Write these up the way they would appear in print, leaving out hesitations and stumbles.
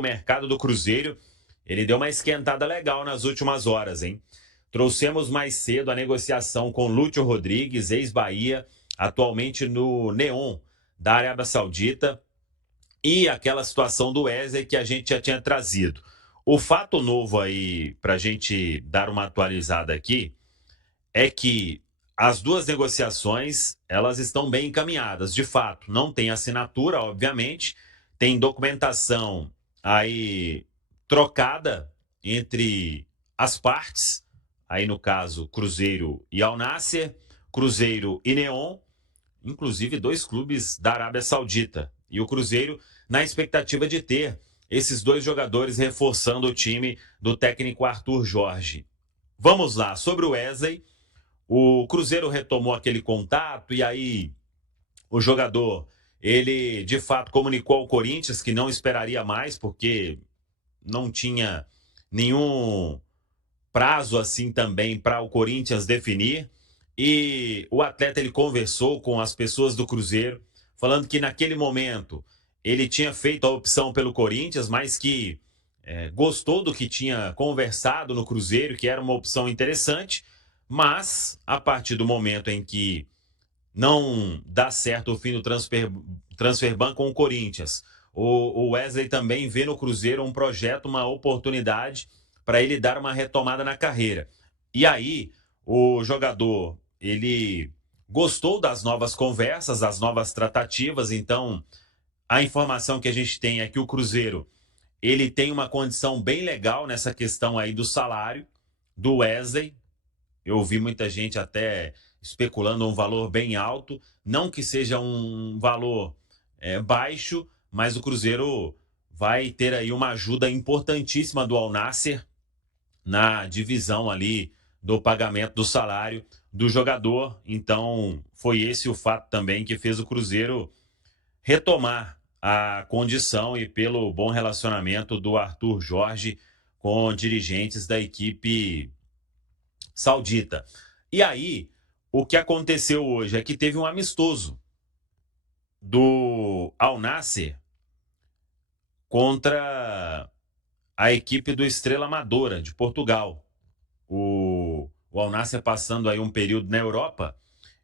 O mercado do Cruzeiro, ele deu uma esquentada legal nas últimas horas, hein? Trouxemos mais cedo a negociação com Lúcio Rodrigues, ex-Bahia, atualmente no Neon, da Arábia Saudita, e aquela situação do Wesley que a gente já tinha trazido. O fato novo aí, para a gente dar uma atualizada aqui, é que as duas negociações, elas estão bem encaminhadas, de fato. Não tem assinatura, obviamente, tem documentação aí trocada entre as partes, aí no caso Cruzeiro e Al Nassr, Cruzeiro e Neon, inclusive dois clubes da Arábia Saudita. E o Cruzeiro na expectativa de ter esses dois jogadores reforçando o time do técnico Arthur Jorge. Vamos lá, sobre o Wesley, o Cruzeiro retomou aquele contato e aí o jogador, ele de fato comunicou ao Corinthians que não esperaria mais, porque não tinha nenhum prazo assim também para o Corinthians definir. E o atleta ele conversou com as pessoas do Cruzeiro, falando que naquele momento ele tinha feito a opção pelo Corinthians, mas que gostou do que tinha conversado no Cruzeiro, que era uma opção interessante, mas a partir do momento em que não dá certo o fim do transfer ban com o Corinthians, o Wesley também vê no Cruzeiro um projeto, uma oportunidade para ele dar uma retomada na carreira. E aí, o jogador, ele gostou das novas conversas, das novas tratativas, então a informação que a gente tem é que o Cruzeiro, ele tem uma condição bem legal nessa questão aí do salário do Wesley. Eu ouvi muita gente até especulando um valor bem alto, não que seja um valor baixo, mas o Cruzeiro vai ter aí uma ajuda importantíssima do Al Nassr na divisão ali do pagamento do salário do jogador. Então, foi esse o fato também que fez o Cruzeiro retomar a condição e pelo bom relacionamento do Arthur Jorge com dirigentes da equipe saudita. E aí, o que aconteceu hoje é que teve um amistoso do Al Nassr contra a equipe do Estrela Amadora, de Portugal. O Al Nassr passando aí um período na Europa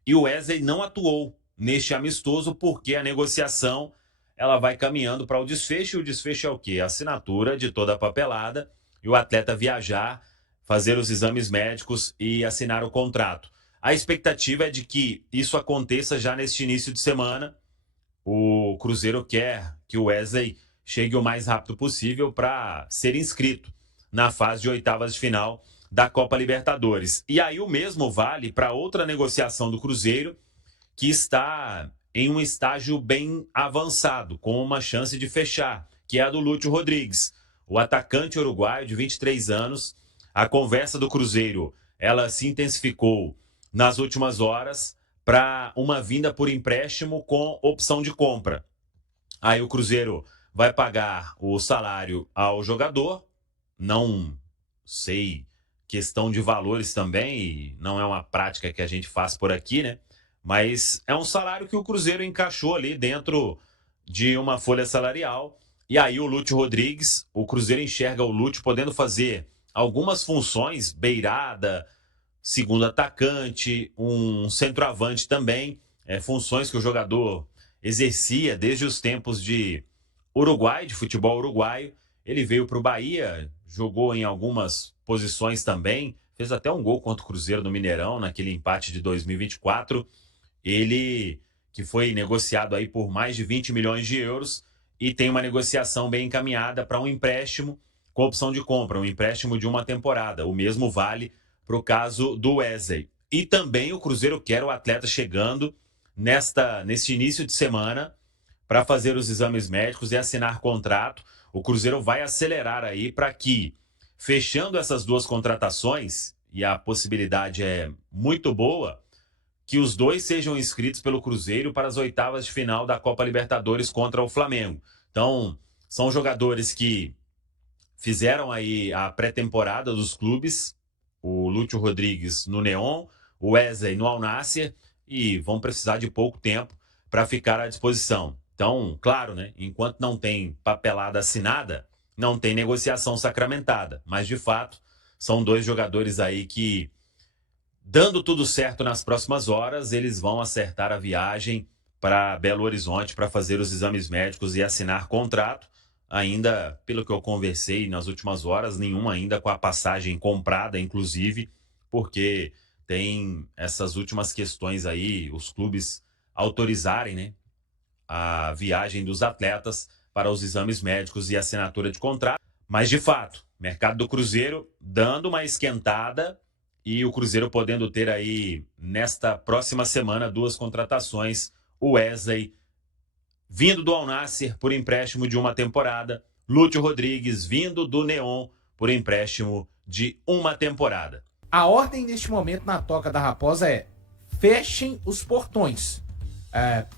e o Wesley não atuou neste amistoso porque a negociação ela vai caminhando para o desfecho. E o desfecho é o quê? A assinatura de toda a papelada e o atleta viajar, fazer os exames médicos e assinar o contrato. A expectativa é de que isso aconteça já neste início de semana. O Cruzeiro quer que o Wesley chegue o mais rápido possível para ser inscrito na fase de oitavas de final da Copa Libertadores. E aí o mesmo vale para outra negociação do Cruzeiro, que está em um estágio bem avançado, com uma chance de fechar, que é a do Lúcio Rodrigues, o atacante uruguaio de 23 anos. A conversa do Cruzeiro, ela se intensificou nas últimas horas para uma vinda por empréstimo com opção de compra. Aí o Cruzeiro vai pagar o salário ao jogador, não sei, questão de valores também, não é uma prática que a gente faz por aqui, né? Mas é um salário que o Cruzeiro encaixou ali dentro de uma folha salarial. E aí o Lúcio Rodrigues, o Cruzeiro enxerga o Lúcio podendo fazer algumas funções, beirada, segundo atacante, um centroavante também, funções que o jogador exercia desde os tempos de Uruguai, de futebol uruguaio. Ele veio para o Bahia, jogou em algumas posições também, fez até um gol contra o Cruzeiro no Mineirão, naquele empate de 2024. Ele que foi negociado aí por mais de 20 milhões de euros e tem uma negociação bem encaminhada para um empréstimo com opção de compra, um empréstimo de uma temporada. O mesmo vale para o caso do Wesley. E também o Cruzeiro quer o atleta chegando neste início de semana para fazer os exames médicos e assinar contrato. O Cruzeiro vai acelerar aí para que, fechando essas duas contratações, e a possibilidade é muito boa, que os dois sejam inscritos pelo Cruzeiro para as oitavas de final da Copa Libertadores contra o Flamengo. Então, são jogadores que fizeram aí a pré-temporada dos clubes, o Lúcio Rodrigues no Neon, o Wesley no Al Nassr, e vão precisar de pouco tempo para ficar à disposição. Então, claro, né, enquanto não tem papelada assinada, não tem negociação sacramentada. Mas, de fato, são dois jogadores aí que, dando tudo certo nas próximas horas, eles vão acertar a viagem para Belo Horizonte para fazer os exames médicos e assinar contrato. Ainda, pelo que eu conversei nas últimas horas, nenhuma ainda com a passagem comprada, inclusive, porque tem essas últimas questões aí, os clubes autorizarem, né, a viagem dos atletas para os exames médicos e assinatura de contrato. Mas, de fato, mercado do Cruzeiro dando uma esquentada e o Cruzeiro podendo ter aí, nesta próxima semana, duas contratações. O Wesley, vindo do Al Nassr por empréstimo de uma temporada. Lúcio Rodrigues, vindo do Neon por empréstimo de uma temporada. A ordem neste momento na Toca da Raposa é: fechem os portões.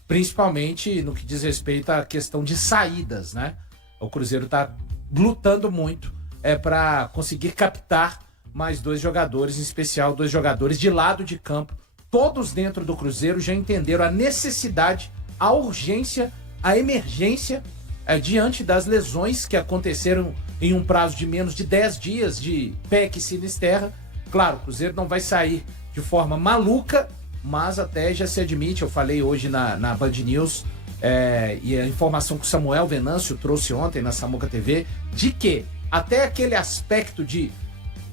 Principalmente no que diz respeito à questão de saídas, né? O Cruzeiro está lutando muito para conseguir captar mais dois jogadores, em especial dois jogadores de lado de campo. Todos dentro do Cruzeiro já entenderam a necessidade, a urgência, a emergência diante das lesões que aconteceram em um prazo de menos de 10 dias de PEC e Sinisterra. Claro, o Cruzeiro não vai sair de forma maluca, mas até já se admite, eu falei hoje na Band News, e a informação que o Samuel Venâncio trouxe ontem na Samuca TV, de que até aquele aspecto de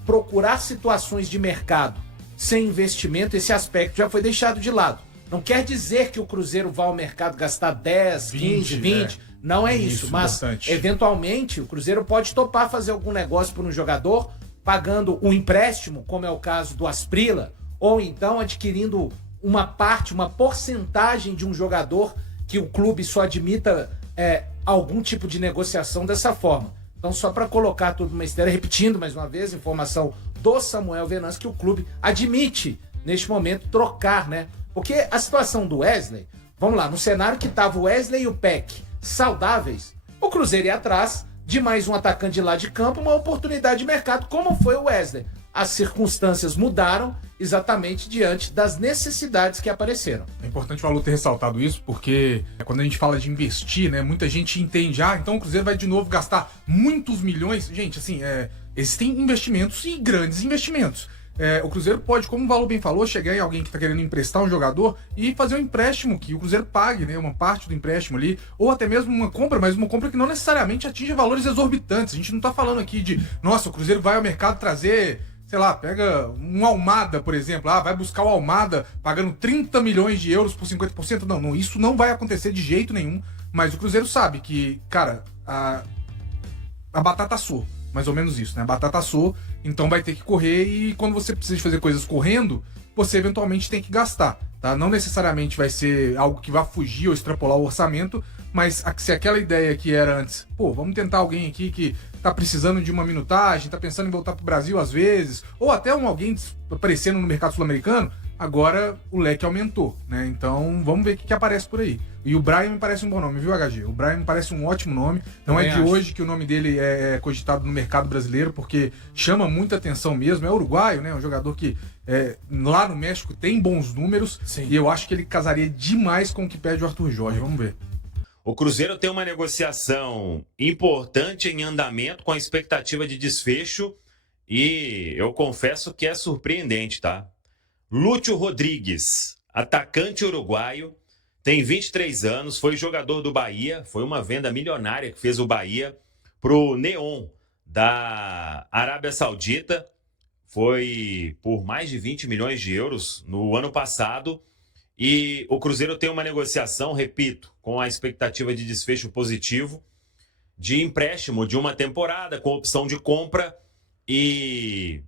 procurar situações de mercado sem investimento, esse aspecto já foi deixado de lado. Não quer dizer que o Cruzeiro vá ao mercado gastar 10, 15, 20. Não é isso, mas importante. Eventualmente o Cruzeiro pode topar fazer algum negócio por um jogador, pagando um empréstimo, como é o caso do Asprilla, ou então adquirindo uma parte, uma porcentagem de um jogador que o clube só admita algum tipo de negociação dessa forma. Então, só para colocar tudo numa esteira, repetindo mais uma vez, informação do Samuel Venâncio, que o clube admite, neste momento, trocar, né? Porque a situação do Wesley, vamos lá, no cenário que tava o Wesley e o Peck saudáveis, o Cruzeiro ia atrás de mais um atacante de lá de campo, uma oportunidade de mercado, como foi o Wesley. As circunstâncias mudaram exatamente diante das necessidades que apareceram. É importante o Alu ter ressaltado isso, porque quando a gente fala de investir, né, muita gente entende, então o Cruzeiro vai de novo gastar muitos milhões. Gente, assim, existem investimentos e grandes investimentos. O Cruzeiro pode, como o Valu bem falou, chegar em alguém que está querendo emprestar um jogador e fazer um empréstimo, que o Cruzeiro pague, né, uma parte do empréstimo ali, ou até mesmo uma compra, mas uma compra que não necessariamente atinja valores exorbitantes. A gente não está falando aqui de, nossa, o Cruzeiro vai ao mercado trazer, sei lá, pega um Almada, por exemplo, vai buscar o Almada pagando 30 milhões de euros por 50%. Não, isso não vai acontecer de jeito nenhum, mas o Cruzeiro sabe que, cara, a batata assou. Mais ou menos isso, né? A batata assou, então vai ter que correr, e quando você precisa de fazer coisas correndo, você eventualmente tem que gastar, tá? Não necessariamente vai ser algo que vá fugir ou extrapolar o orçamento, mas se aquela ideia que era antes, vamos tentar alguém aqui que tá precisando de uma minutagem, tá pensando em voltar pro Brasil às vezes, ou até alguém aparecendo no mercado sul-americano, agora o leque aumentou, né? Então vamos ver o que aparece por aí. E o Brian me parece um bom nome, viu, HG? O Brian me parece um ótimo nome. Não é de hoje que o nome dele é cogitado no mercado brasileiro, porque chama muita atenção mesmo. É uruguaio, né? Um jogador que lá no México tem bons números. Sim. E eu acho que ele casaria demais com o que pede o Arthur Jorge. Vamos ver. O Cruzeiro tem uma negociação importante em andamento, com a expectativa de desfecho, e eu confesso que é surpreendente, tá? Lúcio Rodrigues, atacante uruguaio, tem 23 anos, foi jogador do Bahia, foi uma venda milionária que fez o Bahia pro Neon da Arábia Saudita, foi por mais de 20 milhões de euros no ano passado, e o Cruzeiro tem uma negociação, repito, com a expectativa de desfecho positivo, de empréstimo de uma temporada, com opção de compra, e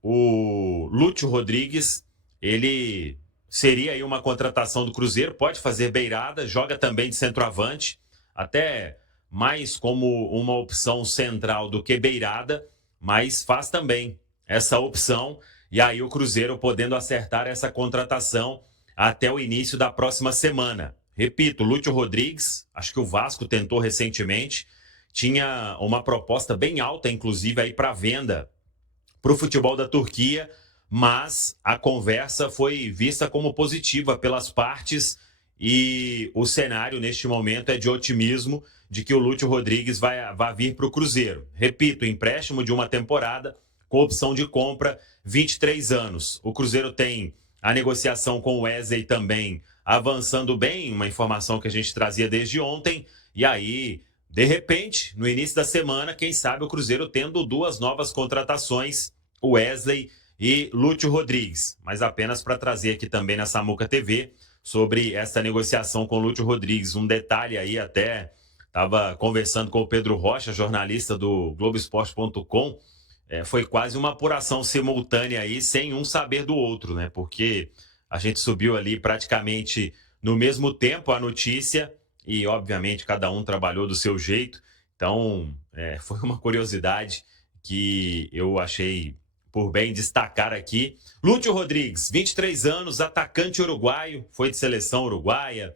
o Lúcio Rodrigues, ele seria aí uma contratação do Cruzeiro, pode fazer beirada, joga também de centroavante, até mais como uma opção central do que beirada, mas faz também essa opção, e aí o Cruzeiro podendo acertar essa contratação até o início da próxima semana. Repito, Lúcio Rodrigues, acho que o Vasco tentou recentemente, tinha uma proposta bem alta, inclusive, aí para venda para o futebol da Turquia, mas a conversa foi vista como positiva pelas partes e o cenário neste momento é de otimismo de que o Lúcio Rodrigues vai vir para o Cruzeiro. Repito, empréstimo de uma temporada com opção de compra, 23 anos. O Cruzeiro tem a negociação com o Wesley também avançando bem, uma informação que a gente trazia desde ontem, e aí, de repente, no início da semana, quem sabe o Cruzeiro tendo duas novas contratações, o Wesley e Lúcio Rodrigues, mas apenas para trazer aqui também na Samuca TV sobre essa negociação com o Lúcio Rodrigues. Um detalhe aí, até estava conversando com o Pedro Rocha, jornalista do Globoesporte.com, foi quase uma apuração simultânea aí, sem um saber do outro, né? Porque a gente subiu ali praticamente no mesmo tempo a notícia e, obviamente, cada um trabalhou do seu jeito. Então, foi uma curiosidade que eu achei por bem destacar aqui. Lúcio Rodrigues, 23 anos, atacante uruguaio, foi de seleção uruguaia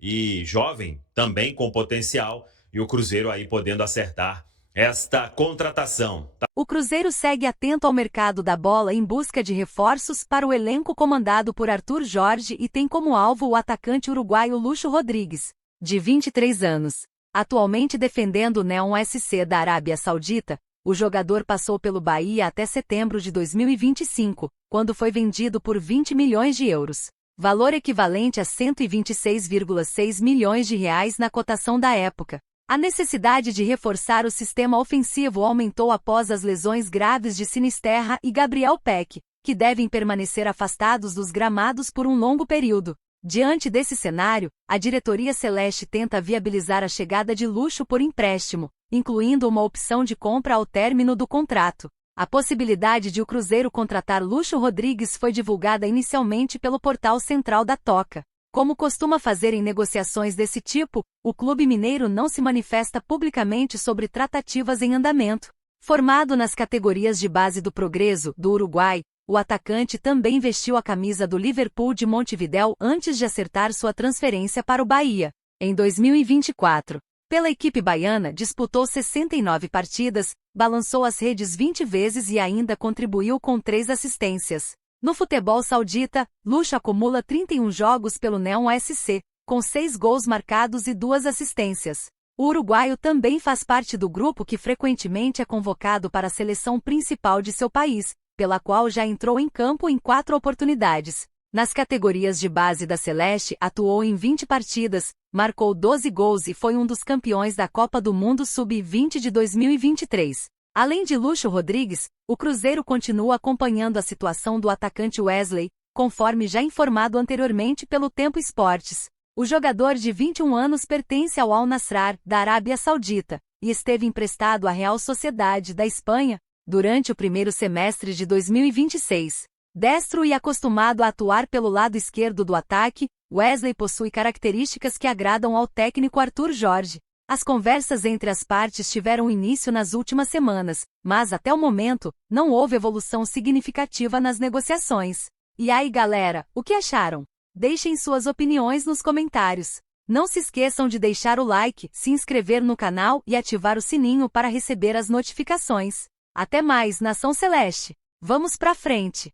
e jovem, também com potencial, e o Cruzeiro aí podendo acertar esta contratação. O Cruzeiro segue atento ao mercado da bola em busca de reforços para o elenco comandado por Arthur Jorge e tem como alvo o atacante uruguaio Lúcio Rodrigues, de 23 anos. Atualmente defendendo o Neon SC da Arábia Saudita, o jogador passou pelo Bahia até setembro de 2025, quando foi vendido por 20 milhões de euros, valor equivalente a 126,6 milhões de reais na cotação da época. A necessidade de reforçar o sistema ofensivo aumentou após as lesões graves de Sinisterra e Gabriel Peck, que devem permanecer afastados dos gramados por um longo período. Diante desse cenário, a diretoria celeste tenta viabilizar a chegada de Lúcio por empréstimo, incluindo uma opção de compra ao término do contrato. A possibilidade de o Cruzeiro contratar Lúcio Rodrigues foi divulgada inicialmente pelo portal central da Toca. Como costuma fazer em negociações desse tipo, o clube mineiro não se manifesta publicamente sobre tratativas em andamento. Formado nas categorias de base do Progreso, do Uruguai, o atacante também vestiu a camisa do Liverpool de Montevidéu antes de acertar sua transferência para o Bahia. Em 2024, pela equipe baiana, disputou 69 partidas, balançou as redes 20 vezes e ainda contribuiu com 3 assistências. No futebol saudita, Lúcio acumula 31 jogos pelo Neon SC, com 6 gols marcados e 2 assistências. O uruguaio também faz parte do grupo que frequentemente é convocado para a seleção principal de seu país, pela qual já entrou em campo em 4 oportunidades. Nas categorias de base da Celeste, atuou em 20 partidas, marcou 12 gols e foi um dos campeões da Copa do Mundo Sub-20 de 2023. Além de Lúcio Rodrigues, o Cruzeiro continua acompanhando a situação do atacante Wesley, conforme já informado anteriormente pelo Tempo Esportes. O jogador de 21 anos pertence ao Al Nassr, da Arábia Saudita, e esteve emprestado à Real Sociedade, da Espanha, durante o primeiro semestre de 2026. Destro e acostumado a atuar pelo lado esquerdo do ataque, Wesley possui características que agradam ao técnico Arthur Jorge. As conversas entre as partes tiveram início nas últimas semanas, mas até o momento, não houve evolução significativa nas negociações. E aí, galera, o que acharam? Deixem suas opiniões nos comentários. Não se esqueçam de deixar o like, se inscrever no canal e ativar o sininho para receber as notificações. Até mais, Nação Celeste! Vamos pra frente!